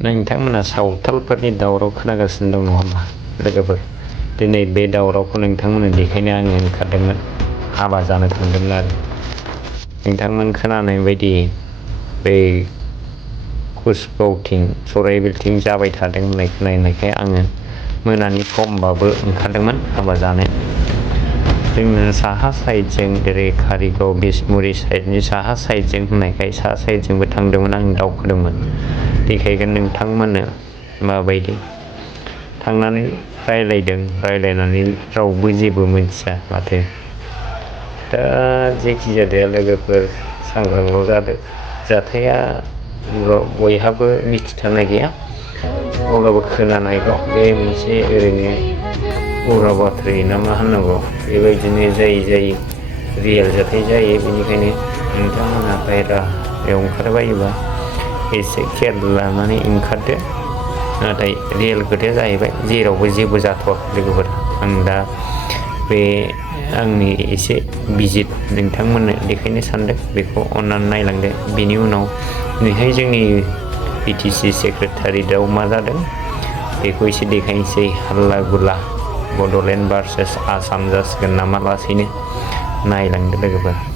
नोंथांमोना सावथालफोरनि दावराव खोनागासिनो दं नङा होमबा लोगोफोर? दिनै बे दावरावखौ नोंथांमोननो देखायनो आङो ओंखारदोंमोन, हाबा जानो थांदोंमोन आरो। नोंथांमोन खोनानाय बायदि बै कुसबावथिं सराइबिलथिं जाबाय थादों होननाय खोनानायखाय आङो मोनानि समबाबो ओंखारदोंमोन हाबा जानो। जोंनो साहा साइडजों जेरै कारिगाव बिसमुरि साइडनि साहा साइडजों होननायखाय साहा साइडजोंबो थांदोंमोन, आं दावखोदोंमोन। देखायगोन नोंथांमोननो माबायदि थांनानै रायलायनानै रावबो जेबो मिथिया माथो। दा जेखि जाया लोगोफोर सांग्रांल' जादो। जाथाया बयहाबो मिथिथारनाय गैया, अब्लाबो खोनानायल'। बे मोनसे ओरैनो उरा बाथ्रायै ना मा होननांगौ, बेबायदिनो जायै रियेल जाथाय जायो। बेनिखायनो नोंथांमोनहा बायह्रायाव ओंखारबायोबा एसे केयार लानानै ओंखारदो। नाथाय रियेल खोथाया जाहैबाय जेरावबो जेबो जाथ'वाखै लोगोफोर। आं दा बे आंनि एसे भिजिट नोंथांमोननो देखायनो सानदों, बेखौ अन्नानै नायलांदो। बेनि उनाव नैहाय जोंनि BTC सेक्रेटारियेटआव मा जादों बेखौ एसे देखायनोसै। हाल्ला गुल्ला बड'लेण्ड भार्सेस आसाम जासिगोन नामा लासैनो, नायलांदो लोगोफोर।